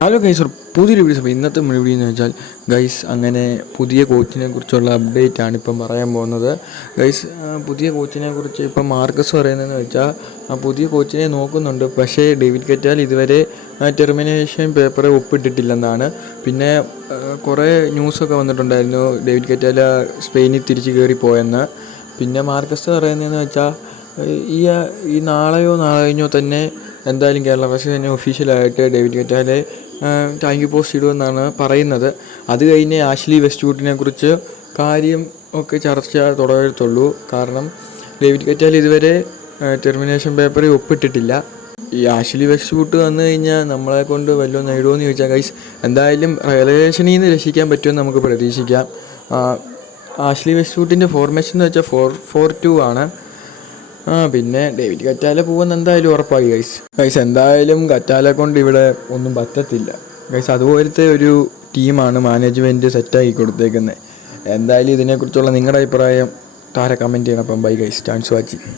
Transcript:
Hello guys, ഒരു പുതിയൊരു video. അപ്പോൾ ഇന്നത്തെ വീഡിയോ എന്ന് വെച്ചാൽ ഗൈസ് അങ്ങനെ പുതിയ കോച്ചിനെ കുറിച്ചുള്ള അപ്ഡേറ്റ് ആണ് ഇപ്പം പറയാൻ പോകുന്നത്. ഗൈസ്, പുതിയ കോച്ചിനെ കുറിച്ച് ഇപ്പം മാർക്കസ് പറയുന്നതെന്ന് വെച്ചാൽ ആ പുതിയ കോച്ചിനെ നോക്കുന്നുണ്ട്. പക്ഷേ ഡേവിഡ് കറ്റാൽ ഇതുവരെ ടെർമിനേഷൻ പേപ്പർ ഒപ്പിട്ടിട്ടില്ലെന്നാണ്. പിന്നെ കുറേ ന്യൂസൊക്കെ വന്നിട്ടുണ്ടായിരുന്നു ഡേവിഡ് കറ്റാൽ സ്പെയിനിൽ തിരിച്ച് കയറിപ്പോയെന്ന്. പിന്നെ മാർക്കസ് പറയുന്നതെന്ന് വെച്ചാൽ ഈ നാളെയോ നാളെ കഴിഞ്ഞോ തന്നെ എന്തായാലും കേരള ബ്ലാസ്റ്റേഴ്സ് തന്നെ ഒഫീഷ്യലായിട്ട് ഡേവിഡ് കറ്റാലെ താങ്ക് യു പോസ്റ്റ് ഇടുമെന്നാണ് പറയുന്നത്. അത് കഴിഞ്ഞ് ആഷ്ലി വെസ്റ്റ്വുഡിനെ കുറിച്ച് കാര്യം ഒക്കെ ചർച്ച തുടരത്തുള്ളൂ. കാരണം ഡേവിഡ് കറ്റാൽ ഇതുവരെ ടെർമിനേഷൻ പേപ്പറിൽ ഒപ്പിട്ടിട്ടില്ല. ഈ ആഷ്ലി വെസ്റ്റ്വുഡ് വന്നു കഴിഞ്ഞാൽ നമ്മളെ കൊണ്ട് വല്ലതും നേടുമോ എന്ന് ചോദിച്ചാൽ ഗൈസ്, എന്തായാലും റെലഗേഷനിൽ നിന്ന് രക്ഷിക്കാൻ പറ്റുമെന്ന് നമുക്ക് പ്രതീക്ഷിക്കാം. ആഷ്ലി വെസ്റ്റ്വുഡിൻ്റെ ഫോർമേഷൻ എന്ന് വെച്ചാൽ 4-4-2 ആണ്. പിന്നെ ഡേവിഡ് കറ്റാല പോകുമെന്ന് എന്തായാലും ഉറപ്പായി ഗൈസ്. എന്തായാലും കറ്റാലെ കൊണ്ട് ഇവിടെ ഒന്നും പറ്റത്തില്ല ഗൈസ്. അതുപോലത്തെ ഒരു ടീമാണ് മാനേജ്മെൻറ്റ് സെറ്റാക്കി കൊടുത്തേക്കുന്നത്. എന്തായാലും ഇതിനെക്കുറിച്ചുള്ള നിങ്ങളുടെ അഭിപ്രായം താഴെ കമൻറ്റ് ചെയ്യണം. അപ്പം ബൈ ഗൈസ്, താങ്ക്സ് വാച്ചിങ്.